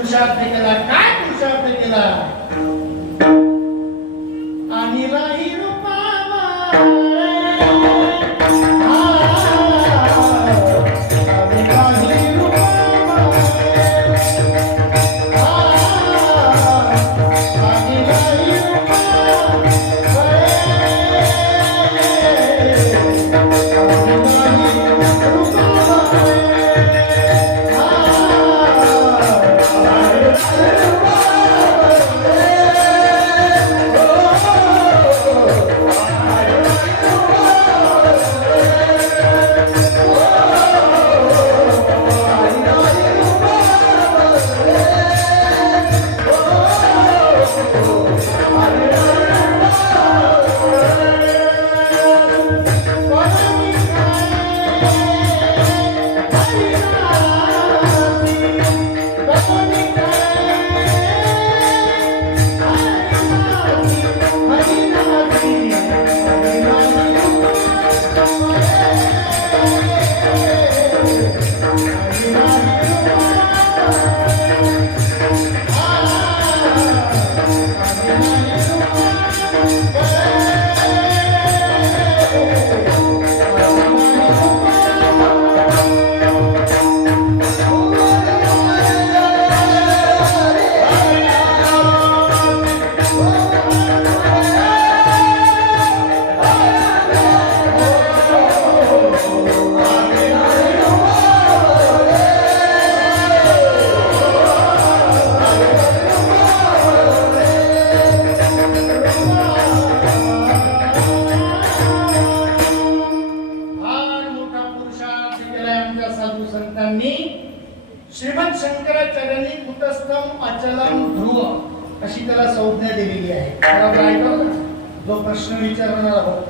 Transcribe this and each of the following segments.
पुरुषार्थ केला. काय पुरुषार्थ केला? अनिलाही रूपावा श्रीमंत शंकराचार्यांनी कुटस्थम अचलम ध्रुव अशी त्याला संज्ञा दिलेली आहे. जो प्रश्न विचारणार आहोत,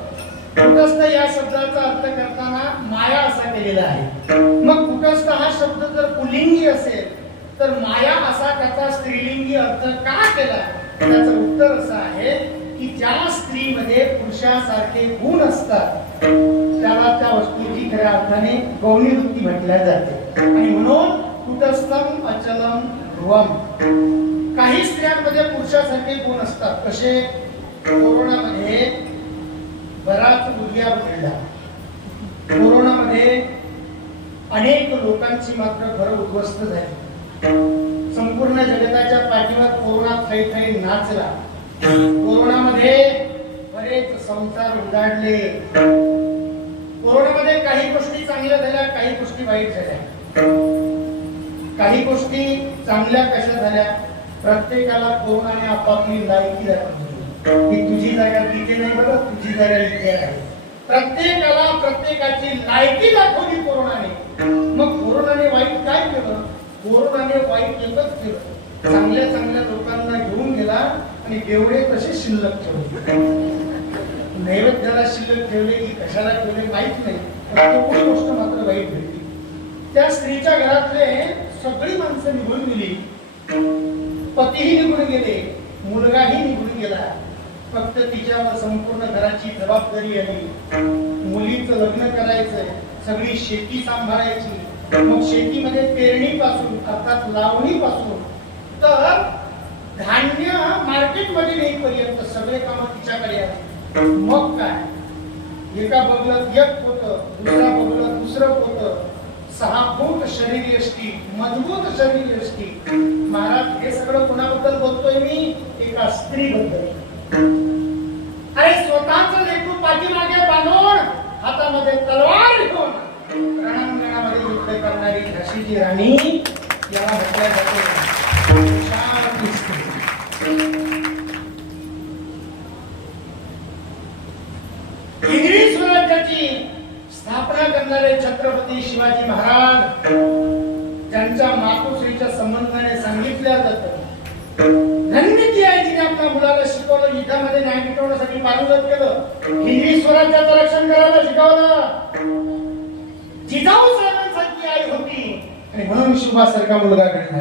कुटस्थ या शब्दाचा अर्थ करताना माया असा केलेला आहे. मग कुटस्थ हा शब्द जर पुल्लिंगी असेल तर माया असा त्याचा स्त्रीलिंगी अर्थ का केला? त्याचं उत्तर असं आहे की ज्या स्त्रीमध्ये पुरुषासारखे गुण असतात त्याला त्या वस्तूची खऱ्या अर्थाने गौणी वृत्ती म्हटल्या जाते. आणि म्हणून कुटस्थम अचलम ध्रुवम. काही स्त्रियांमध्ये पुरुषासारखे गुण असतात. कसे? कोरोनामध्ये बराच उद्यार घडला. कोरोनामध्ये अनेक लोकांची मात्र घरं उद्ध्वस्त झाली. संपूर्ण जगताच्या पाठीवर कोरोना थैथै नाचला. कोरोनामध्ये बरेच संसार उजाडले. कोरोनामध्ये काही गोष्टी चांगल्या झाल्या, काही गोष्टी वाईट झाल्या. काही गोष्टी चांगल्या कशा झाल्या? प्रत्येकाला कोरोनाने आपापली लायकी दाखवली की तुझी जागा तिथे नाही बरं, तुझी जागा इथे आहे. प्रत्येकाला प्रत्येकाची लायकी दाखवली कोरोनाने. मग कोरोनाने वाईट काय केलं? कोरोनाने वाईट एकच केलं, चांगल्या चांगल्या लोकांना घेऊन गेला आणि जेवढे तसे शिल्लक ठेवले. नैवेद्याला शिल्लक ठेवले की कशाला ठेवले माहित नाही, पण गोष्ट मात्र वाईट भेटली. त्या स्त्रीच्या घरातले सगळी माणसं निघून गेली. पतीही निघून गेले, मुलगाही निघून गेला. फक्त तिच्यावर संपूर्ण घराची जबाबदारी आली. मुलीचं लग्न करायचंय, सगळी शेती सांभाळायची. मग शेतीमध्ये पेरणीपासून अर्थात लावणीपासून तर धान्य मार्केटमध्ये नेईपर्यंत सगळे काम तिच्याकडे आले. मग काय? एका बगलत एक होतं, दुसरा बगलत दुसरं होतं. 6 फूट शरीर यष्टी, मजबूत शरीर यष्टी. महाराज हे सगळं कोणाबद्दल बोलतोय मी? एका स्त्रीबद्दल. अरे स्वतःच लेकरू पाठीमागे बांधून हातामध्ये तलवार घेऊन रणांगणामध्ये युद्ध करणारी झाशीची राणी याला म्हटलं जाते शांती स्त्री. इंग्रजी स्वराज्याची स्थापना करणारे छत्रपती शिवाजी महाराज त्यांच्या मातोश्रीच्या संबंधाने सांगितल्या जातं, धन्य ती आहे जिने आपल्या मुलाला शिकवलं, युद्धामध्ये न्याय मिटवण्यासाठी पारुगत केलं, हिंदवी स्वराज्याचं रक्षण करायला शिकवलं. जिजाऊ साहेबांसारखी आई होती आणि म्हणून शिवासारखा मुलगा घडला.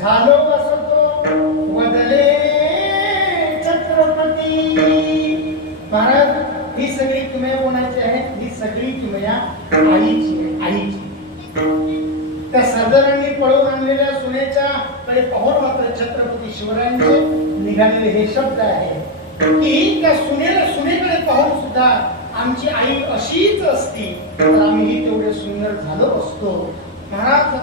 झालो असतो वदले छत्रपती. महाराज ही सगळी किमया कोणाची आहे? ही सगळी किमया आईची आहे, आईची. त्या सरदारांनी पळवून आणलेल्या सुनेच्या कडे पाहून मात्र छत्रपती शिवरायांचे निघालेले हे शब्द आहे की त्या सुनेकडे पाहून सुद्धा आमची आई अशीच असती तर आम्हीही तेवढे सुंदर झालो असतो. महाराज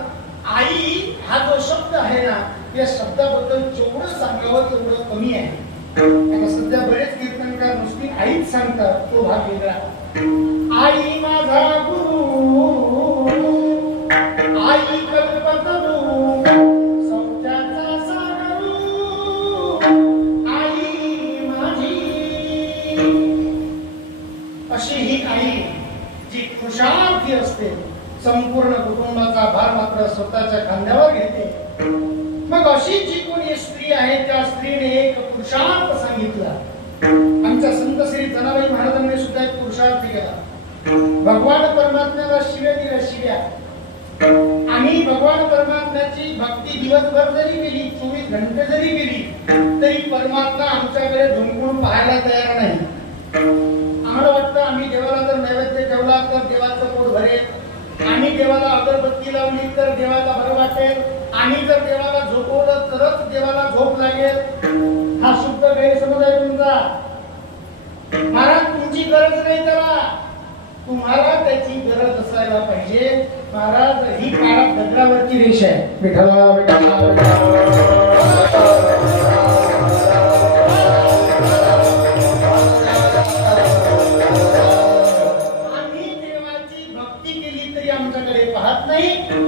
आई हा जो शब्द आहे ना या शब्दाबद्दल जेवढं सांगावं तेवढं कमी आहे. आता सध्या बरेच कीर्तनकार नुसती आईच सांगतात, तो भाग वेगळा. आई माझा गुरु, आई कल्पतरू, सौख्याचा सागरू, आई माझी. अशी ही आई जी खुशाल असते, संपूर्ण कुटुंबाचा भार मात्र स्वतःच्या खांद्यावर घेते. मग अशी जी कोणी स्त्री आहे त्या स्त्रीने एक पुरुषार्थ सांगितला. आमच्या संत श्री जनाबाई महाराजांनी सुद्धा एक पुरुषार्थ केला. भगवान परमात्म्याला शिव्या दिल्या, शिव्या. आणि भगवान परमात्म्याची भक्ती दिवसभर जरी केली, 24 घंटे जरी केली तरी परमात्मा आमच्याकडे ढुंकून पाहायला तयार नाही. आम्हाला वाटतं आम्ही देवाला जर नैवेद्य ठेवला तर देवाचं पोट भरेल, आणि देवाला अगरबत्ती लावली तर देवाला बरं वाटेल, आणि जर देवाला झोपवलं तरच देवाला झोप लागेल. हा शुद्ध गैरसमज आहे तुमचा. महाराज तुमची गरज नाही त्याला, तुम्हाला त्याची गरज असायला पाहिजे. महाराज ही काळात दगडावरची रेष आहे. विठ्ठला विठ्ठला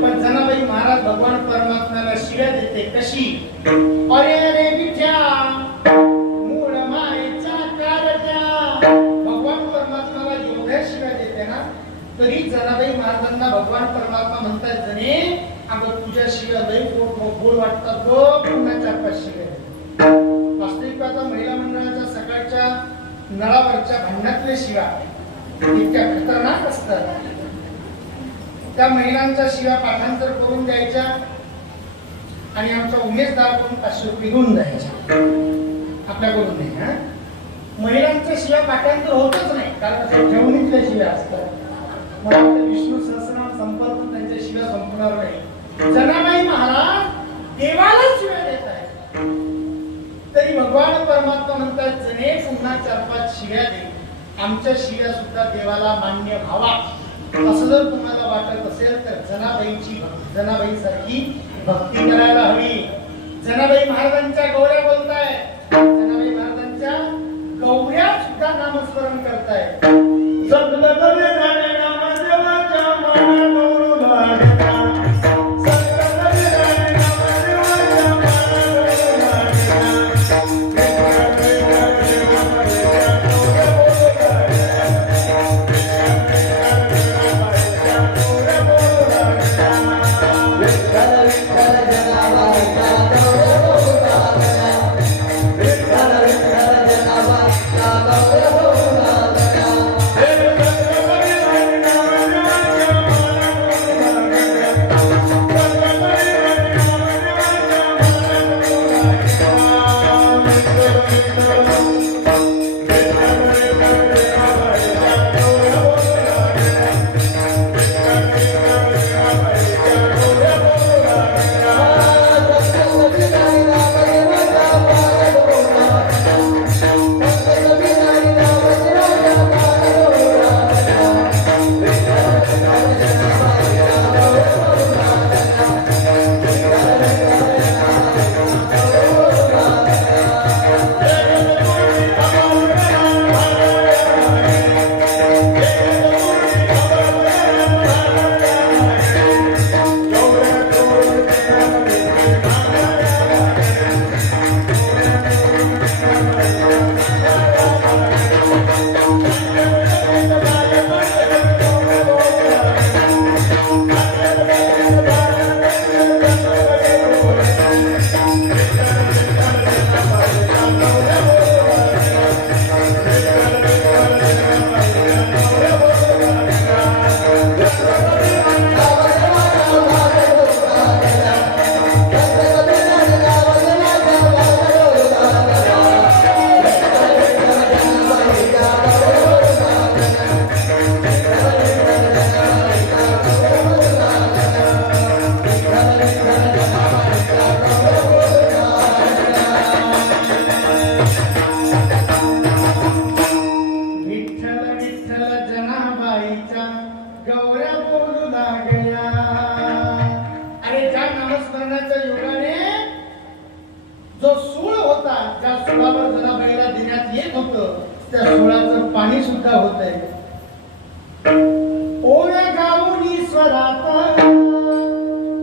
पण जनाबाई महाराज भगवान परमात्म्याला शिव्या देते. कशी? अरे रे विठ्या मूळ मायेच्या कारट्या. भगवान परमात्म्याला एवढ्या शिव्या देते ना तरी जनाबाई महाराजांना भगवान परमात्मा म्हणतात, जणे अगं तुझ्या शिव्या लई गोड वाटतात गो, पुन्हा 4-5 शिव्या. वास्तविक पाहता महिला मंडळाच्या सकाळच्या नळावरच्या भांडणातले शिव्या इतक्या खतरनाक असतात. त्या महिलांच्या शिव्या पाठांतर करून द्यायच्या आणि आमच्या उमेदवाराकडून 500 रुपये घेऊन द्यायच्या. आपल्याकडून नाही. हा महिलांच्या शिव्या पाठांतर होतच नाही, कारण जेवणीतल्या शिव्या असतात. मला विष्णू सहस्रनाम संपल त्यांच्या शिव्या संपणार नाही. जनाबाई महाराज देवाला शिव्या देत आहेत तरी भगवान परमात्मा म्हणतात, जने पुन्हा 4-5 शिव्या दे, आमच्या शिव्या सुद्धा देवाला मान्य व्हावा. असं जर तुम्हाला वाटत असेल तर जनाबाई सारखी भक्ती करायला हवी. जनाबाई महाराजांच्या गौऱ्या बोलताय, जनाबाई महाराजांच्या गौऱ्या सुद्धा नामस्मरण करताय. मरणाच्या योगाने जो सूळ होता, ज्या सुळावर जनाबाईला देण्यात येत होतं, त्या सुळाचं पाणी सुद्धा होतंय. ओव्या गाऊन ईश्वरात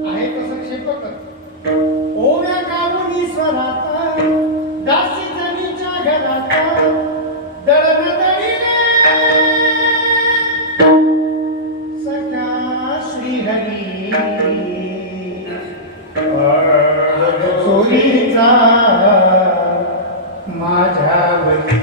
आहे कसं क्षेपक. ओव्या गाऊन ईश्वरात दासी जनीच्या घरात दळण दळीने सख्या श्रीहरी चोरीचा माझ्यावरी.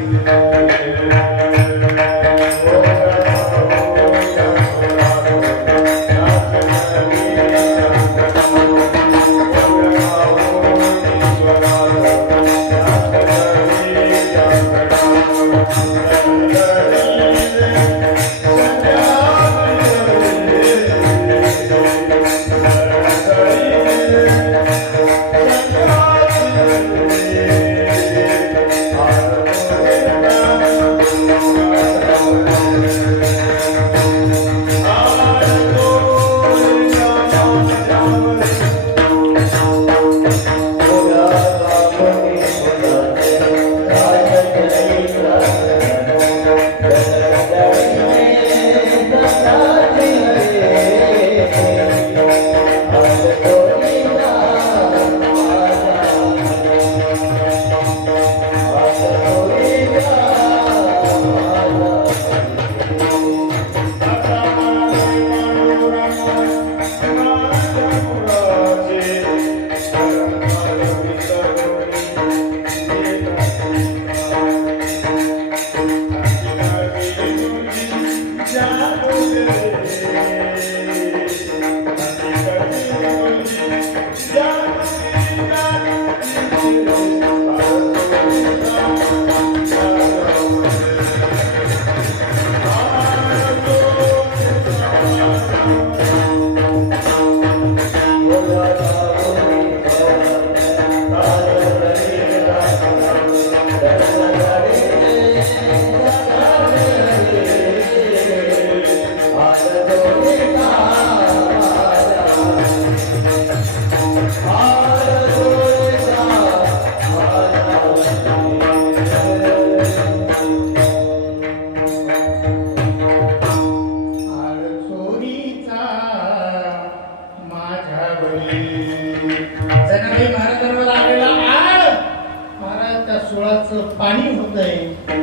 पाणी होतंय.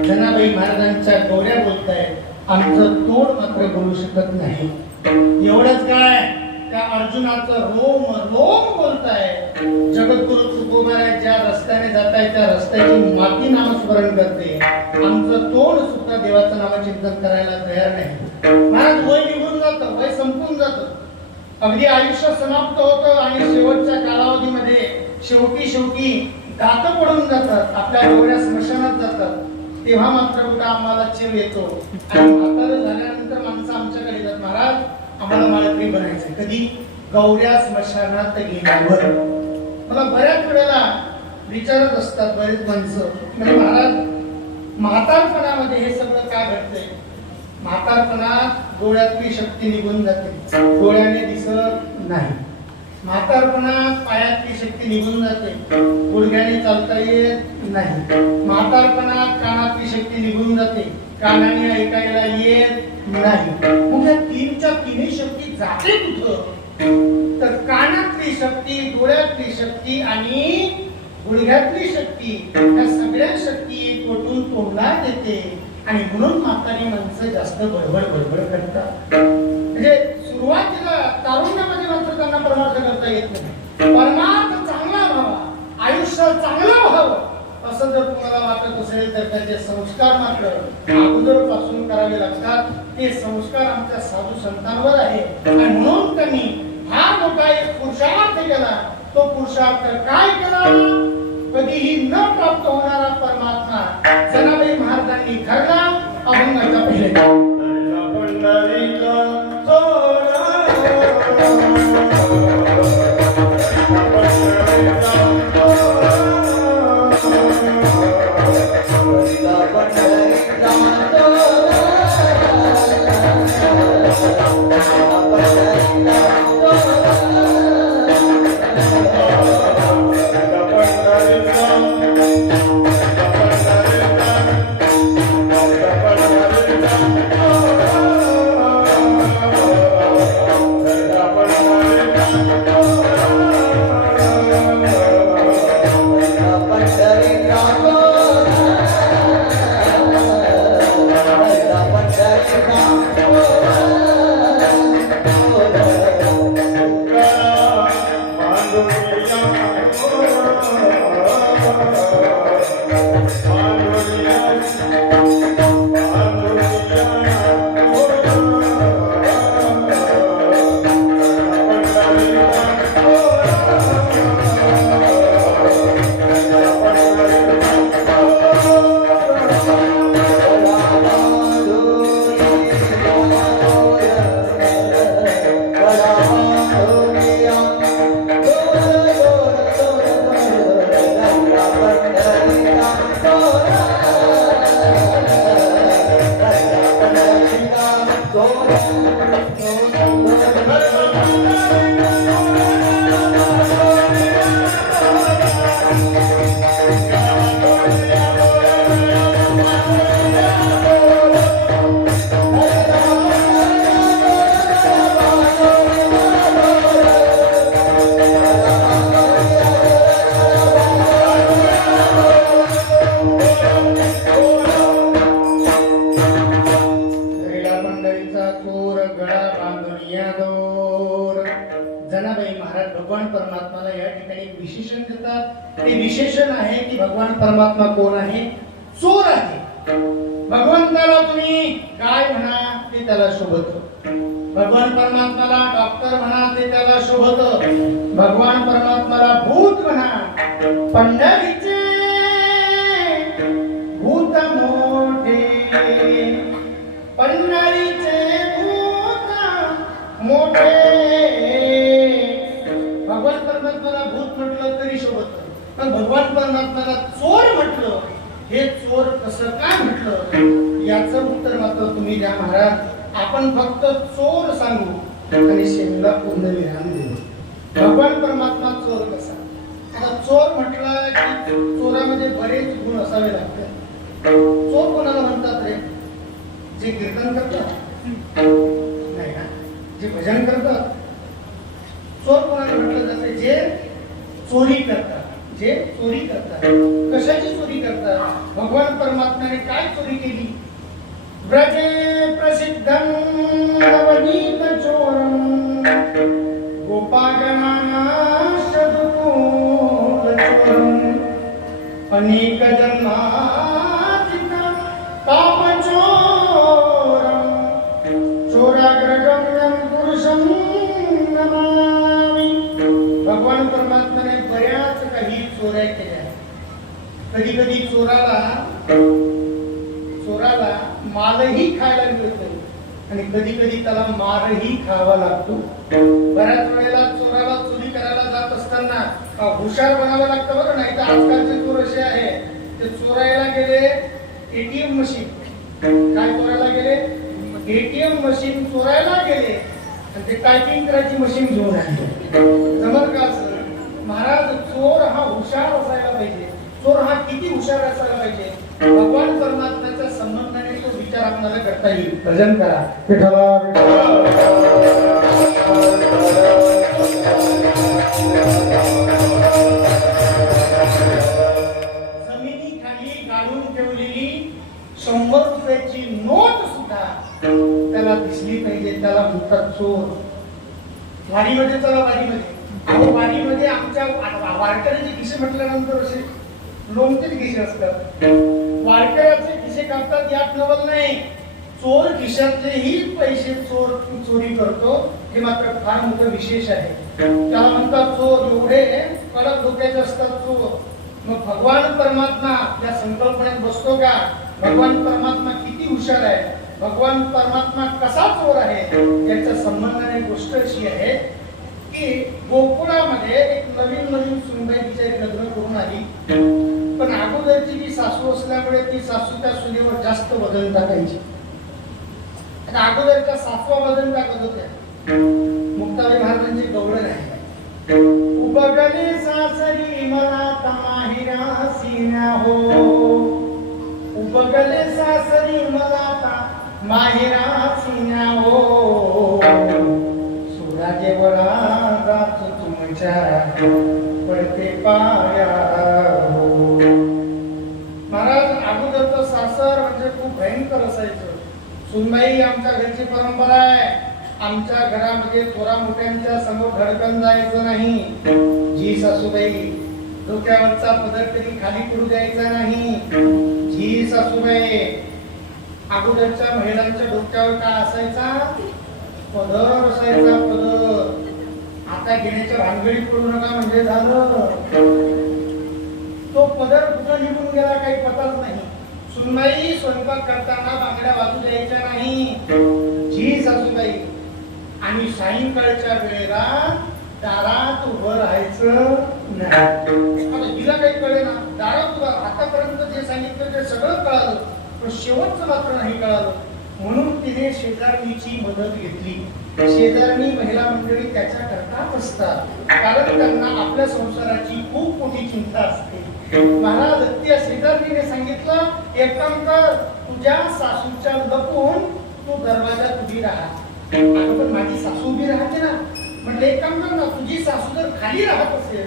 जनाबाई महाराजांच्या गौऱ्या बोलताय, आमचं तोड मात्र बोलू शकत नाही. एवढंच काय, त्या अर्जुनाचं रोम रोम बोलताय. जगद्गुरु तुकोबाराय ज्या रस्त्याने जाताय त्या रस्त्याची माती नामस्मरण करते. आमचं तोड सुद्धा देवाचं नामचिंतन करायला तयार नाही. महाराज वय निघून जातं, वय संपून जातं, अगदी आयुष्य समाप्त होतं आणि शेवटच्या कालावधीमध्ये शेवटी दात पडून जातात, आपल्या गौऱ्या स्मशानात जातात. तेव्हा मात्र कुठं आम्हाला चेव येतो आणि म्हातारं झाल्यानंतर माणसं आमच्याकडे येतात, महाराज आम्हाला माळकरी बनायचंय. कधी? गौऱ्या स्मशानात गेल्यावर. मला बऱ्याच वेळेला विचारत असतात बरेच माणसं, म्हणजे महाराज म्हातारपणामध्ये हे सगळं काय घडतंय? म्हातारपणात डोळ्यातली शक्ती निघून जाते, डोळ्याने दिसत नाही. म्हातारपणात पायातली शक्ती निघून जाते, गुडघ्याने चालता येत नाही. म्हातारपणात कानातली शक्ती निघून जाते, कानाने ऐकायला येत नाही. मग या तीनच्या तिन्ही शक्ती जाते कुठं? तर कानातली शक्ती, डोळ्यातली शक्ती आणि गुडघ्यातली शक्ती, या सगळ्या शक्ती तोडून तोडण्यात येते. आणि म्हणून म्हातारी माणसं जास्त बडबड करतात. म्हणजे सुरुवातीला तारुण्यामध्ये मात्र त्यांना परमार्थ करता येत नाही. परमार्थ चांगला व्हावा, आयुष्य चांगलं व्हावं असं जर तुम्हाला वाटत असेल तर त्याचे संस्कार मात्र अगोदर पासून करावे लागतात. ते संस्कार आमच्या साधू संतांवर आहे आणि म्हणून त्यांनी हा मोठा एक पुरुषार्थ केला. तो पुरुषार्थ काय केला? कधीही न प्राप्त होणारा परमात्मा जनाबाई महाराजांनी घडला. अभंगाचा पहिले परमात्मा कोण आहे? चोर आहे. भगवंताला तुम्ही काय म्हणा ते त्याला शोभत. भगवान परमात्माला डॉक्टर म्हणा ते त्याला शोभत. भगवान परमात्माला भूत म्हणा, पंढरीचे भूत मोठे, पंढरीचे भूत मोठे. भगवान परमात्माला भूत म्हटलं तरी शोभत, पण भगवान परमात्म्याला चोर म्हटलं, हे चोर कसं काय म्हटलं याचं उत्तर मात्र तुम्ही द्या महाराज. आपण फक्त चोर सांगू आणि शेंगा पूर्णविराम देऊ. भगवान परमात्मा चोर कसा? आता चोर म्हटलं की चोरामध्ये बरेच गुण असावे लागतात. चोर कोणाला म्हणतात रे? जे कीर्तन करतात नाही ना, जे भजन करतात. चोर कोणाला म्हटलं जाते? जे चोरी करतात, जे चोरी करतात. कशाची चोरी करतात? भगवान परमात्म्याने काय चोरी केली? ब्रजे प्रसिद्धं नवनीत चोरं गोपागणानां शतकोट चोरं अनेक जन्मार्जितं पाप चोरं चोराग्रगम्यं पुरुषं नमामि. भगवान परमात्म्याने बऱ्याच काही चोऱ्या केल्या. कधी कधी चोराला मालही खायला मिळतो आणि कधी कधी त्याला मारही खावा लागतो. बऱ्याच वेळेला चोराला चोरी करायला जात असताना हुशार बनावं लागतं बरं. नाही तर आजकालचे चोर असे आहे, ते चोरायला गेले एटीएम मशीन. काय चोरायला गेले? एटीएम मशीन चोरायला गेले आणि ते टायपिंग करायची मशीन घेऊन आले. जमल का असं? महाराज, चोर हा हुशार असायला पाहिजे. चोर हा किती हुशार असायला पाहिजे? भगवान परमात्म्याच्या संबंधाने तो विचार आपल्याला करता येईल. भजन करा विठ्ठला जमिनी खाली गाडून ठेवलेली 100 रुपयाची नोट सुद्धा त्याला दिसली पाहिजे. त्याला म्हणतात चोर. वारीमध्ये चला, वारीमध्ये आमच्या वारकऱ्याचे खिसे म्हटल्यानंतर असे लोणचेच खिसे असतात. वारकऱ्याचे खिसे काढतात यात नवल नाही. चोर खिशातलेही पैसे चोरी करतो, हे मात्र फार मोठं विशेष आहे. त्याला म्हणतात चोर. एवढे कडक डोक्याचे असतात चोर. मग भगवान परमात्मा या संकल्पनेत बसतो का? भगवान परमात्मा किती हुशार आहे, भगवान परमात्मा कसा चोर आहे याच्या संबंधाने गोष्ट अशी आहे की गोकुळामध्ये एक नवीन सुनबाई बिचारी लग्न करून आली. पण अगोदरची जी सासू असल्यामुळे ती सासू त्या सुनेवर जास्त वजन टाकायची. अगोदरच्या सासवा वजन टाकत होत्या. मुक्ताबाई महाराजांची गवळण आहे. उपगले सासरी मला तमाहिरा सीना हो, उपगले सासरी मला माहिरा सीना हो, सुराजे वळा जात तुमच्या पडते पाया हो. महाराज, अगोदरचं सासर म्हणजे खूप भयंकर असायचं. सुनबाई आमच्या घरची परंपरा आहे. आमच्या घरामध्ये थोरा मोठ्यांच्या समोर धडकन जायचं नाही. जी सासूबाई डोक्यावरचा पदर तरी खाली पडू द्यायचा नाही. जी सासूबाई अगोदरच्या महिलांच्या डोक्यावर काय असायचा? पदर असायचा, पदर. आता घेण्याच्या भानगडी पडू नका म्हणजे झालं. तो पदर कुठं निघून गेला काही पताच नाही. सुनबाई स्वयंपाक करताना बांगड्या बाजू द्यायच्या नाही. जी सासूबाई आणि सायंकाळच्या वेळेला दारात उभं राहायचं नाही. आता तिला काही कळे ना, दारात उभा. आतापर्यंत जे सांगितलं ते सगळं कळालं, पण शेवटचं मात्र नाही कळालं. म्हणून तिने शेजारणीची मदत घेतली. शेजारणी महिला मंडळी त्याच्या करतात असतात, कारण त्यांना आपल्या संसाराची खूप मोठी चिंता असते. महाराज त्या शेजारणीने सांगितलं, एक काम कर, तुझ्या सासूच्या लपून तू दरवाजात उभी राहा. पण माझी सासू उभी राहते ना. म्हटलं एक काम कर ना, तुझी सासू जर खाली राहत असेल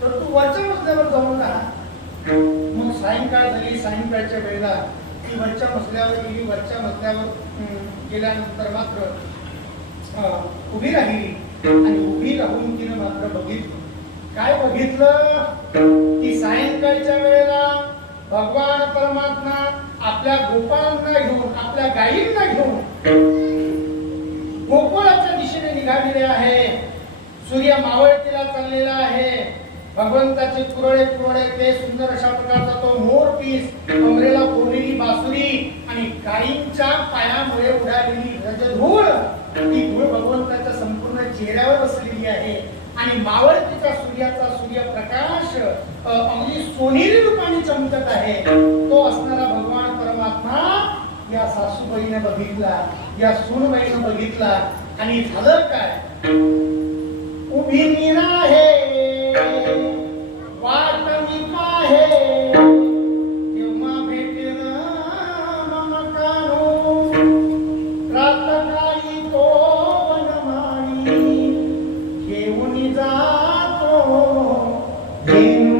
तर तू वरच्या मजल्यावर जाऊन राहा. मग सायंकाळ झाली. सायंकाळच्या वेळेला ती वरच्या मजल्यावर गेली. वरच्या मजल्यावर गेल्यानंतर मात्र उभी राहिली आणि उभी राहून तिने मात्र बघितलं. काय बघितलं? की सायंकाळच्या वेळेला भगवान परमात्मा आपल्या गोपाळांना घेऊन, आपल्या गायींना घेऊन गोकुळाच्या दिशेने निघालेले आहे. सूर्य मावळतीला चाललेला आहे. भगवंताचे कुरळे कुरळे ते सुंदर अशा प्रकारचा तो मोरपीस, कमरेला कोरलेली बासुरी आणि गायींच्या पायामुळे उडालेली रजधूळ, ती धूळ भगवंताच्या संपूर्ण चेहऱ्यावर बसलेली आहे. आणि मावळतीच्या सूर्याचा सूर्यप्रकाश अगदी सोनेरी रूपाने चमकत आहे. तो असणारा भगवान परमात्मा या सासूबाईने बघितला, या सूनबाईने बघितला. आणि झालं काय? उभी मी आहे, वाट मी पाहे, केव्हा भेटेल मम कानो, रातकाळी तो वनमाळी घेऊन जातो धेनू.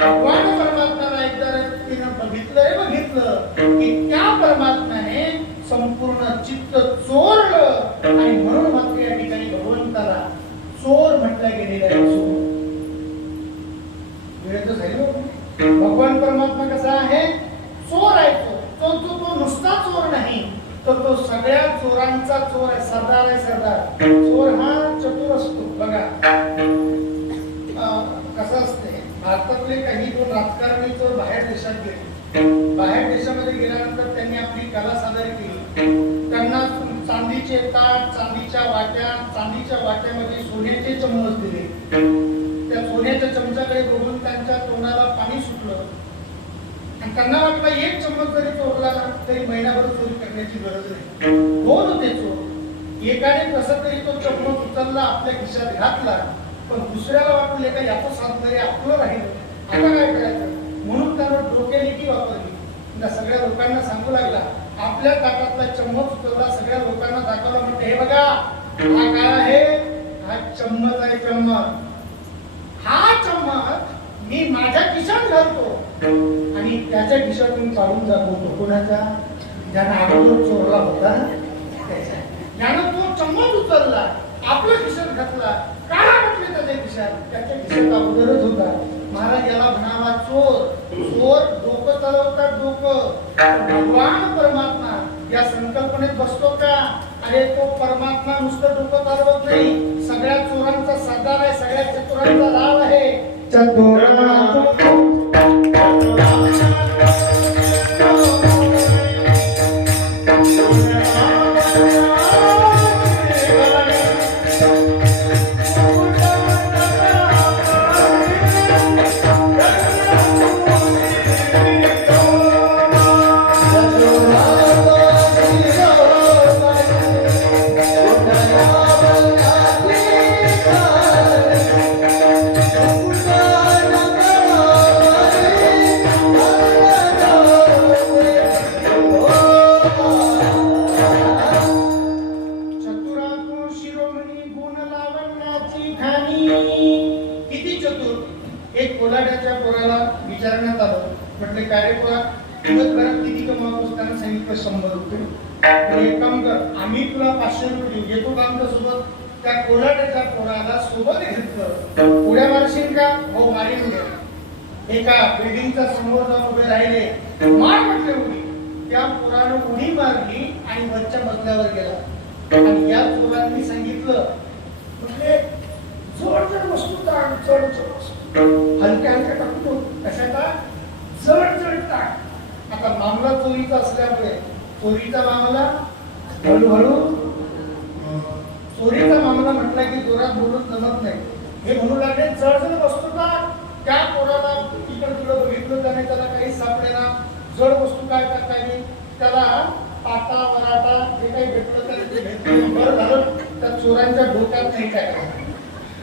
भगवान परमात्म्याला एकदा तिनं बघितलं की त्या परमात्म्याने संपूर्ण चित्त चोरलं. आणि म्हणून मात्र या ठिकाणी भगवंताला चोर म्हटलं गेलेलं आहे. भगवान परमात्मा कसा आहे? चोर आहे. तो नुसता चोर नाही, तर तो सगळ्या चोरांचा चोर आहे. सरदार आहे, सरदार. चोर हा चतुर असतो. बघा कसं असते, भारतातले काही दोन राजकारणी चोर बाहेर देशात गेले. बाहेर देशामध्ये गेल्यानंतर त्यांनी आपली कला सादर केली. त्यांना चांदीचे ताट, चांदीच्या वाट्यामध्ये सोन्याचे चम्मच दिले. त्या सोन्याच्या चमच्याकडे बघून त्यांच्या तोंडाला पाणी सुटलं आणि त्यांना वाटलं एक चम्मच जरी चोरला ना तरी महिनाभर चोरी करण्याची गरज नाही. दोन होते चोर. एकाने कसं तरी तो चम्मच उचलला, आपल्या खिशात घातला, पण दुसऱ्याला वाटलं का याचं साथ तरी आपलं राहिलं, आता काय करायचं? म्हणून त्यानं डोकेलिटी वापरली. सगळ्या लोकांना सांगू लागला, आपल्या ताटातला चम्मच उचलला, सगळ्या लोकांना दाखवला. म्हणते हे बघा, हा काय आहे? हा चम्मच आहे, चम्मच. हा चम्मच मी माझ्या खिशात घालतो आणि त्याच्या खिशातून काढून दाखवतो. कोणाचा? ज्यानं अगोदर चोरला होता त्याच्या. ज्यानं तो चम्मच उचलला, आपल्या खिशात घातला, काढा म्हटले त्याच्या खिशात, त्याच्या खिशात अगोदरच होता. महाराज याला म्हणावा चोर. चोर डोकं चालवतात, डोकं. भगवान परमात्मा या संकल्पनेत बसतो का? अरे तो परमात्मा नुसतं डोकं चालवत नाही, सगळ्या चोरांचा सरदार आहे, सगळ्या चतुरांचा राव आहे. कोलाड्याच्या पोराला विचारण्यात आलं. म्हटले काय रे पोरा, दिवसभरात किती कमावतोस? त्यानं सांगितलं 100 रुपये. तर एक काम कर, आम्ही तुला 500 रुपये देऊ. येतो का आमच्या सोबत? त्या कोल्हाट्याच्या पोराला सोबत घेतलं. उड्या मारशील का? हो मारीन घ्या. एका बिल्डिंगच्या समोर जाऊन उभे राहिले, मार म्हटले उडी. त्या पोरानं उडी मारली आणि वरच्या मजल्यावर गेला. आणि या पोरांनी सांगितलं म्हणजे जड जड वस्तू टाक, जड जड वस्तू हलक्या हलक्या टाकतो, कशाचा जड जड टाक. आता मामला चोरीचा असल्यामुळे चोरीचा मामला हळूहळू चोरीचा मामला म्हटला की जोरात बोलून जमत नाही. हे म्हणू लागले जड जड वस्तू टाक. त्या पोराला इकडे तुला बघितलं, त्याने त्याला काही सापडेना. जड वस्तू काय टाकावी? त्याला पाटा मराठा जे काही भेटलं त्याने ते घेतलं. बरं झालं त्या चोरांच्या डोक्यात नाही टाकलं.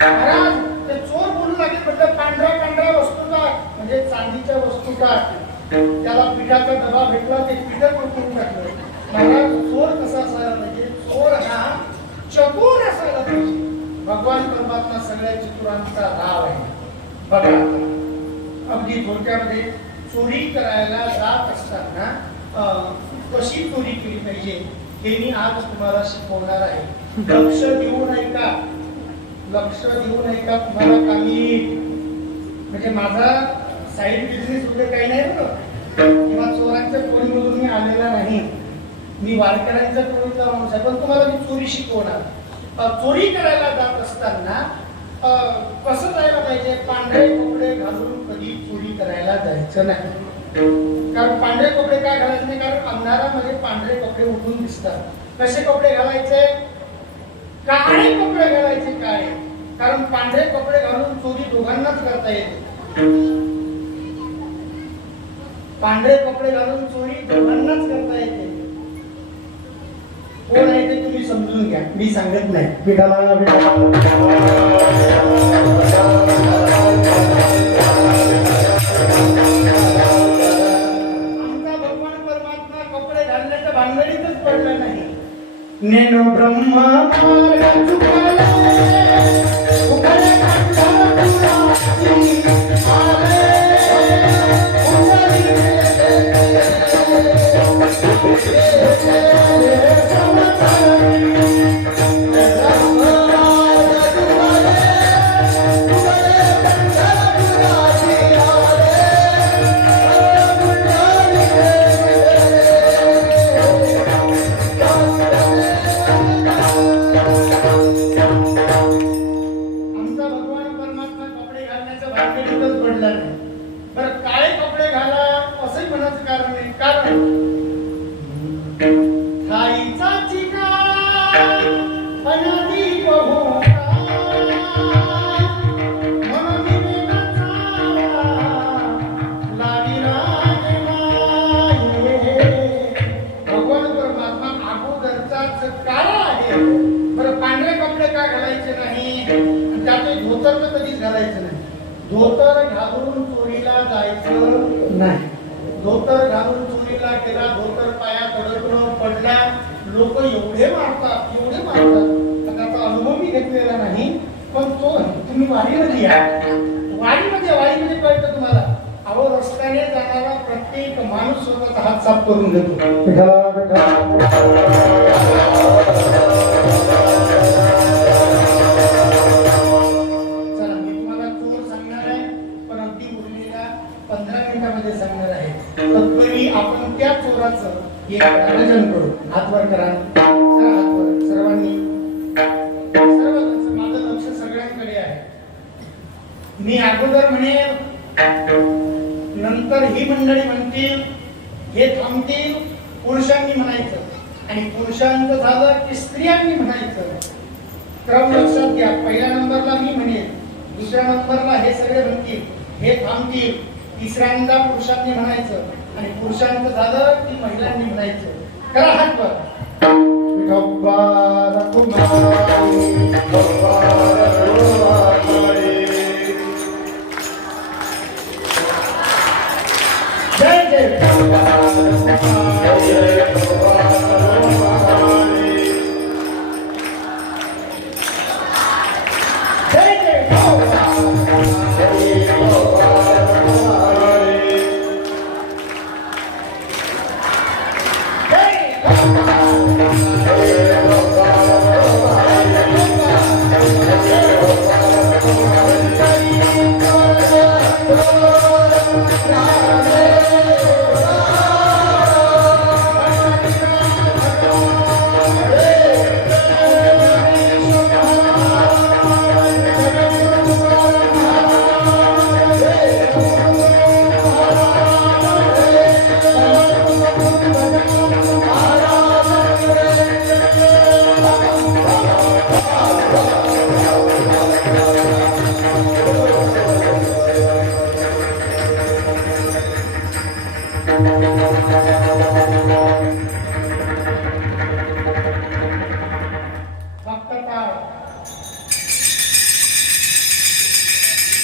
महाराज ते चोर बोलू लागले, म्हटलं पांढऱ्या पांढऱ्या वस्तू टाक, म्हणजे चांदीच्या वस्तू टाक. त्याला पिठाचा डबा भेटला, ते पिठं करून टाकलं. महाराज चोर कसा असायला पाहिजे? चोर हा चतुर असायला पाहिजे. भगवान परमात्मा सगळ्या चतुरांचा राव आहे. बघा अगदी थोडक्यामध्ये चोरी करायला जात असताना कशी चोरी केली पाहिजे हे मी आज तुम्हाला शिकवणार आहे. लक्ष देऊन ऐका, लक्ष देऊन ऐका, तुम्हाला काही म्हणजे माझा साईड बिझनेस वगैरे काही नाही बरं, किंवा चोरांच्या टोळीमधून मी आलेला नाही. मी वारकऱ्यांच्या टोळीतला माणूस आहे, पण तुम्हाला मी चोरी शिकवणार. चोरी करायला जात असताना कसं जायला पाहिजे? पांढरे कपडे घालून कधी चोरी करायला जायचं नाही. कारण पांढरे कपडे काय घालायचे नाही, कारण अंधारामध्ये पांढरे कपडे उठून दिसतात. कसे कपडे घालायचे? काळे कपडे घालायचे. काळे, कारण पांढरे कपडे घालून चोरी दोघांनाच करता येते. पांढरे कपडे घालून चोरी दोघांनाच करता येते. कोण आहे ते तुम्ही समजून घ्या, मी सांगत नाही. पिठाला भानगडीतच पडलं नाही. नेनो ब्रह्मा मार्ग चुकला, उकले कंठा तुला आले धोतर घालून चोरीला जायचं नाही. धोतर घालून चोरीला गेला, धोतर पायात अडकलं, पडला, लोक एवढे मारतात, एवढे मारतात. त्याचा अनुभव मी घेतलेला नाही, पण तो तुम्ही वारीमध्ये या. वारीमध्ये कळतं तुम्हाला. अहो रस्त्याने जाणारा प्रत्येक माणूस स्वतःचा हात साफ करून घेतो. सांगणार आहे. तत्पूर्वी आपण त्या चोराचं एक आयोजन करू. हातवर करा, हातवर सर्वांनी. सर्वांचं माझं लक्ष सगळ्यांकडे आहे. मी अगोदर म्हणेन, नंतर ही मंडळी म्हणतील, हे थांबतील, पुरुषांनी म्हणायचं, आणि पुरुषांचं झालं की स्त्रियांनी म्हणायचं. क्रम लक्षात घ्या. पहिल्या नंबरला मी म्हणेन, दुसऱ्या नंबरला हे सगळे म्हणतील, हे थांबतील, तिसऱ्यांदा पुरुषांनी म्हणायचं, आणि पुरुषांचं झालं की महिलांनी म्हणायचं. करा हातवर. जय जय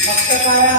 फक्त काया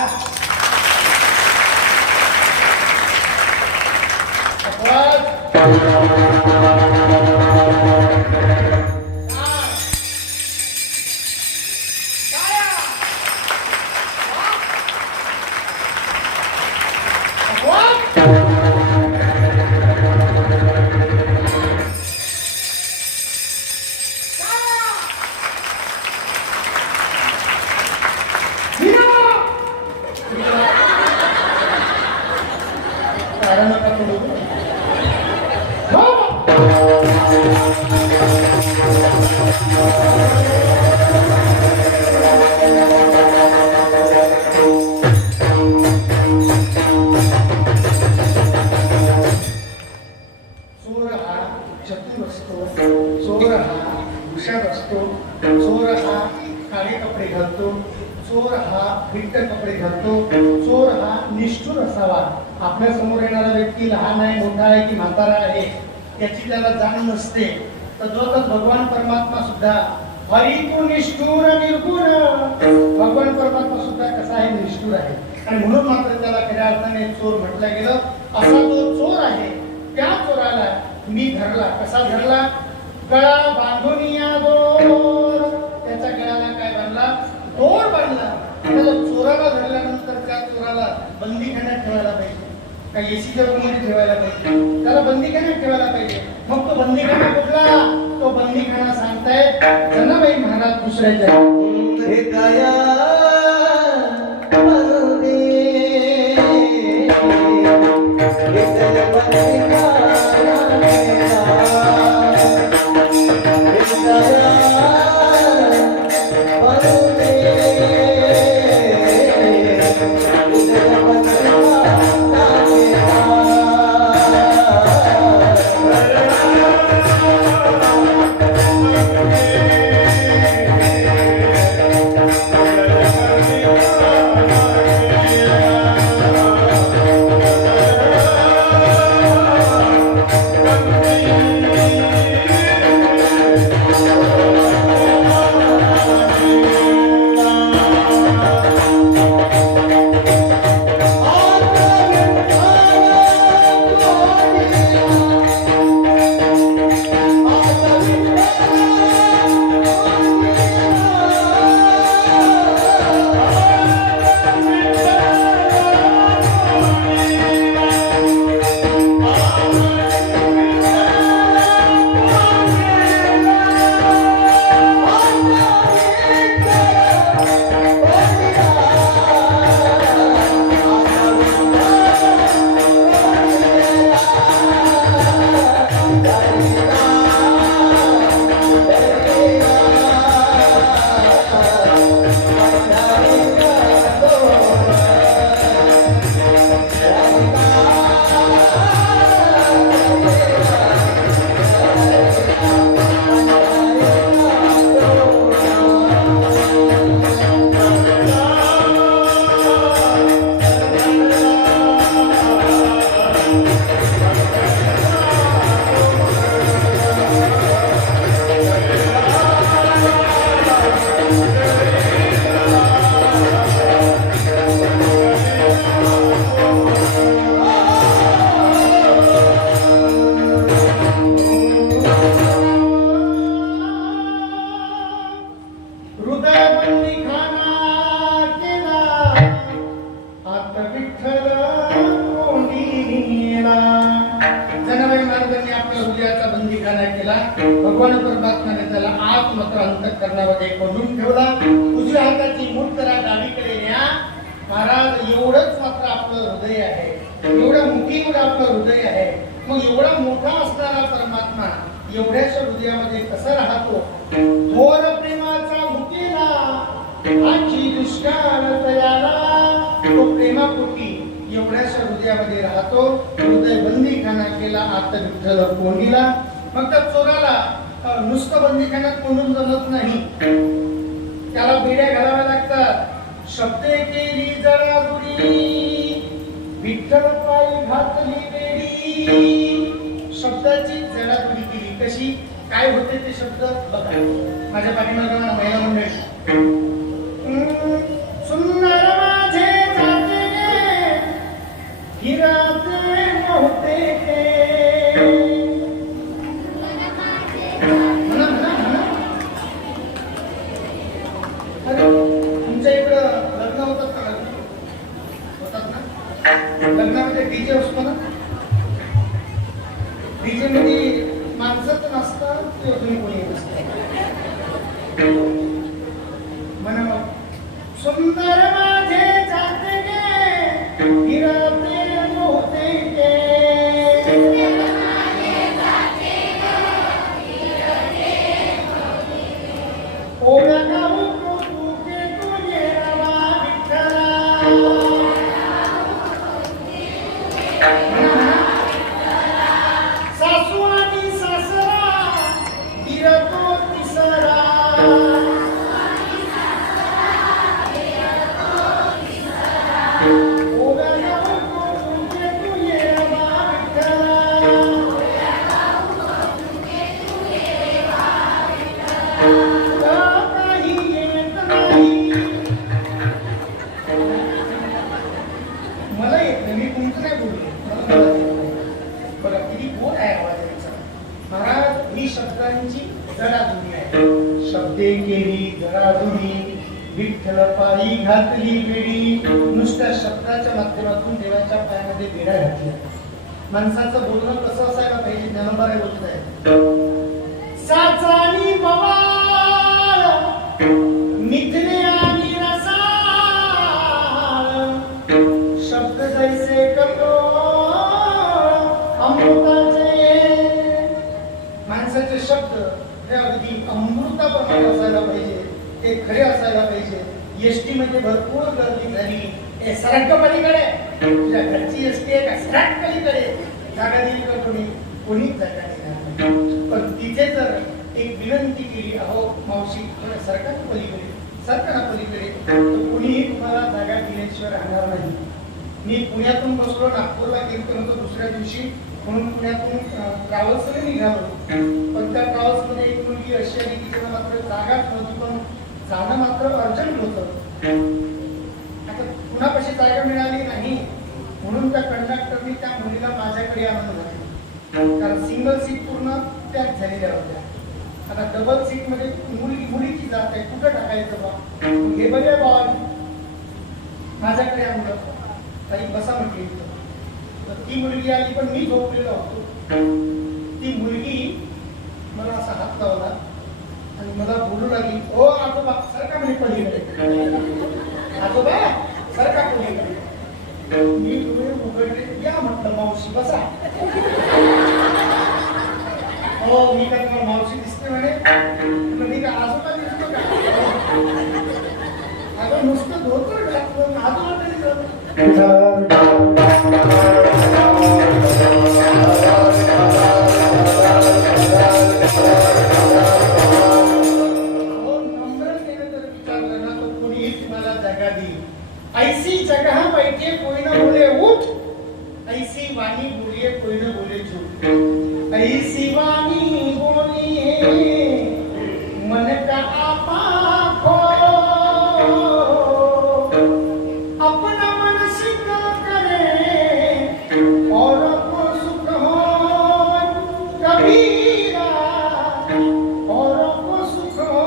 चोर हा काळे कपडे घालतो, चोर हा भिट्ट कपडे घालतो, चोर हा निष्ठुर असावा. आपल्या समोर येणारा व्यक्ती लहान आहे, मोठा आहे की म्हातारा आहे याची त्याला जाण नसते. तद्वतच भगवान परमात्मा सुद्धा हरी तू निष्ठुर निर्गुण, भगवान परमात्मा सुद्धा कसा आहे, निष्ठुर आहे. आणि म्हणून मात्र त्याला खऱ्या अर्थाने चोर म्हटलं गेलं. असा जो चोर आहे त्या चोराला मी धरला. कसा धरला? गळा बांधून या दोर. त्याच्या गळ्याला काय बांधला? दोर बांधला. त्याला चोराला धरल्यानंतर त्या चोराला बंदीखान्यात ठेवायला पाहिजे का एसीच्या रूममध्ये ठेवायला पाहिजे? त्याला बंदीखान्यात ठेवायला पाहिजे. मग तो बंदीखाना कुठला? तो बंदीखाना सांगतायत जनाबाई महाराज दुसऱ्याच्या भगवान परमात्म्याने त्याला आत मात्र अंतःकरणामध्ये कोंडून ठेवला. उजव्या हाताची मूठ करा, डावीकडे न्या. महाराज एवढंच मात्र आपलं हृदय आहे, एवढं मुठीवर आपलं हृदय आहे. मग एवढा मोठा असणारा परमात्मा एवढ्याच हृदयामध्ये कसा राहतो? थोर प्रेमाचा मुठीला आजी दुष्काळ तयाला. तो प्रेमापोटी एवढ्याच हृदयामध्ये राहतो. हृदय बंदीखाना केला आत विठ्ठल कोंडीला. मग त्या चोराला नुसतं बंदीखान्यात कोंडून जमत नाही, त्याला बेड्या घालाव्या लागतात. शब्दे केली जळाजुरी, विठ्ठल पायी घातली बेडी. शब्दाची जळाजुरी केली. कशी काय होते ते शब्द बघा. माझ्या पाठीमागे महिला मंडळी सुंदर लग्नामध्ये डीजे असतो ना, डीजे मध्ये माणसं तर नसतात ते अजून कोणी नसतं. म्हणा सुंदर माझे जाते गे फिरते होते गे ओला गाऊ तुके तुझे रवा विठ्ठला. सासू आणि सासरा फिरतो तिसरा मला येत नाही, मी कोणतं नाही बोलले, बघा किती गोड आहे आवाज याचा. महाराज ही शब्दांची जडाजुडी आहे. शब्दे केली जडाजुडी विठ्ठल पायी घातली बेडी. नुसत्या शब्दाच्या माध्यमातून देवाच्या पायामध्ये बेड्या घातल्या. माणसाचं बोलणं कसं असायला पाहिजे ज्ञानोबा काय बोलत आहे. साचानी बवाळ मिथले आणि रसाळ शब्द जैसे कठोर अमृताचे. माणसाचे शब्द हे अगदी अमृताप्रमाणे असायला पाहिजे, ते खरे असायला पाहिजे. एसटी मध्ये भरपूर गर्दी झाली, हे सरक पलीकडे, तुझ्या घरची एसटी आहे का सरक पलीकडे, जागा दिली का कोणीच जागा नाही. पण तिथे जर एक विनंती केली, अहो मावशी थोड्या सरकार पलीकडे, सरकार पलीकडे, कोणीही तुम्हाला जागा दिल्याशिवाय राहणार नाही. मी पुण्यातून बसलो, नागपूरला गेलो होतो दुसऱ्या दिवशी, म्हणून पुण्यातून ट्रॅव्हल्सने निघालो. पण त्या ट्रॅव्हल्स मध्ये एक मुलगी अशी आली की तिला मात्र जागाच नव्हती, पण जाणं मात्र अर्जंट होतं. आता कुणापाशी जागा मिळाली नाही म्हणून त्या कंडक्टरनी त्या मुलीला माझ्याकडे आणून घातली, कारण सिंगल सीट पूर्ण पॅक झालेल्या होत्या. आता डबल सीट मध्ये मुलीची जात आहे, कुठं टाकायचं बा, हे बघा बाबा माझ्याकडे आणलं, काही बसा म्हटली. तर ती मुलगी आली, पण मी झोपलेलो होतो. ती मुलगी मला असा हात लावला आणि मला बोलू लागली, ओ आजोबा सरका म्हणे पलीकडे, आजोबा सरका पलीकडे. मी डोळे उघडले, या म्हटलं मावशी बसा. हो मी काय तुम्हाला मावशी दिसते म्हणे, मी काय आजोबा दिसतो का? अगं नुसतं धोतर घातलं, आजोबा तरी ऐसी जगह बैठे कोई न बोले उठ, ऐसी वाणी बोलिए कोई न बोले झूठ. ऐसी वाणी बोलिए मन का आपा खो, अपना मन सिद्ध करे और को सुख हो कबीरा, और को सुख हो.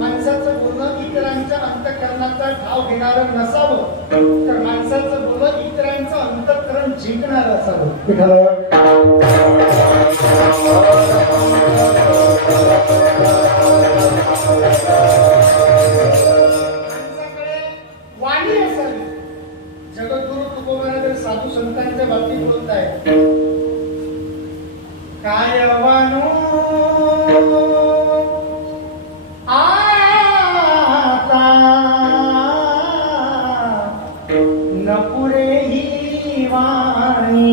माणसाचं बोलणं इतरांच्या अंतःकरणाचा ठाव घेणारं नसावं, तर माणसाचं बोलणं इतरांचं अंतःकरण जिंकणारं असावं. माणसाकडे वाणी असावी. जगद्गुरु तुकोबाराजर साधू संतांच्या बाबतीत बोलत आहे, काय वानो नपुरे ही वाणी,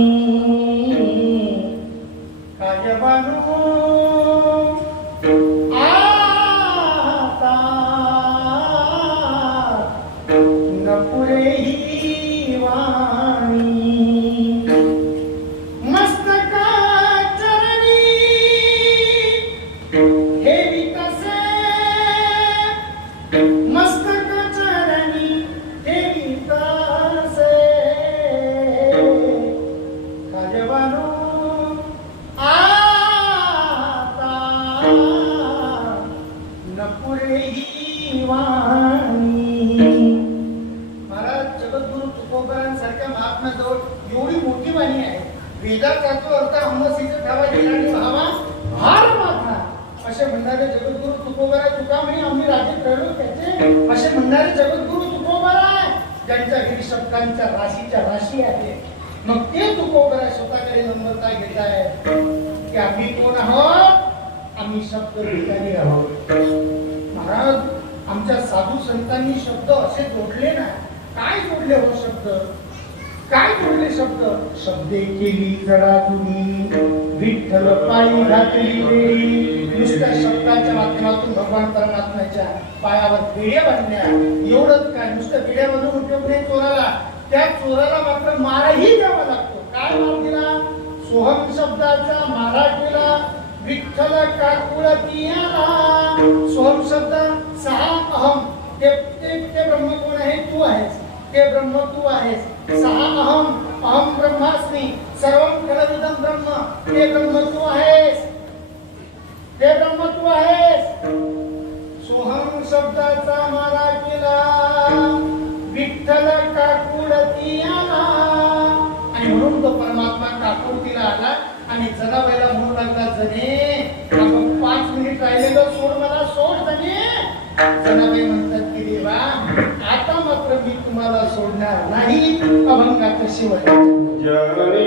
काय वानो आता नपुरे ही वाणी. मस्तका चरणी हे विकसे, मस्तक चरणी हे विकसे, काजवानो आता नपुरे ही वाणी. महाराज जगद्गुरु तुकोबारांसारख्या वेदाचा तो अर्थ हमसीचं ठावा गेला भावा भार माथा असे म्हणणारे जगद्गुरु तुकोबाराय तुका म्हणे आम्ही राजेत राहिलो त्याचे असे म्हणणारे जगद्गुरु तुकोबाराय ज्यांच्या घरी शब्दांच्या राशीच्या राशी आहे. मग ते तुकोबाराय स्वतःकडे नम्रता घेत आहे की आम्ही कोण आहोत, आम्ही शब्द भिकारी आहोत. महाराज आमच्या साधू संतांनी शब्द असे जोडले ना, काय जोडले हो शब्द, काय जोडले शब्द, शब्दे केली जडा तुम्ही विठ्ठल पायी घातली वेळी. नुसत्या शब्दाच्या माध्यमातून भगवान परमात्म्याच्या पायावर बेड्या बांधल्या एवढंच काय, नुसतं बेड्या बांधून उपयोग नाही चोराला, त्या चोराला मात्र माराही द्यावा लागतो. काय मार दिला, सोहम शब्दाचा मारा केला विठ्ठल काकुळतीयाला. सोहम शब्द सहा अहम, ते ब्रह्म कोण आहे, तू आहेस, ते ब्रह्म तू आहेस. सहा अहम, अहम ब्रह्मास्मि सर्वं खलविदं ब्रह्म, ते ब्रह्म तू आहेस, ते ब्रह्म तू आहेस. सोहम शब्दाचा मारा केला विठ्ठल काकुळतीयाला. आणि म्हणून तो परमात्मा काकुळतीला आला आणि जनाबाईला म्हणू लागला, जने आपण 5 मिनिट राहिलेलं सोड, मला सोड जने. जनाबाई म्हणतात की देवा आता मात्र मी तुम्हाला सोडणार नाही. अभंगात शिवाय जरी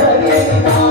Hare